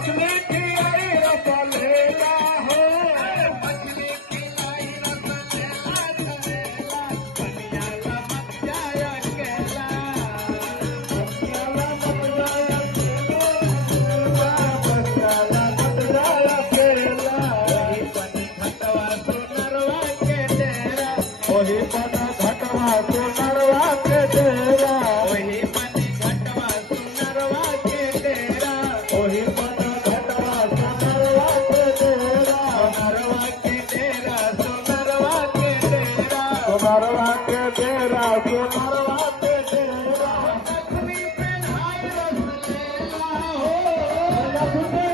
मछली की आई रसलेला हो मछली खिलाई रसलेला झमेला कन्हैया मत जाय अकेला बच्चाला मत जाया केला बच्चाला मत जाया केला वही पन घटवा सुनरवा के डेरा वही पन घटवा तो नरवा के डेरा वही पन घटवा सुनरवा के डेरा वही पन घटवा तो नरवा के डेरा सुनरवा के डेरा सुनरवा के डेरा तो नरवा के डेरा तो नरवा के डेरा लक्ष्मी पे नाय रसलेला हो लक्ष्मी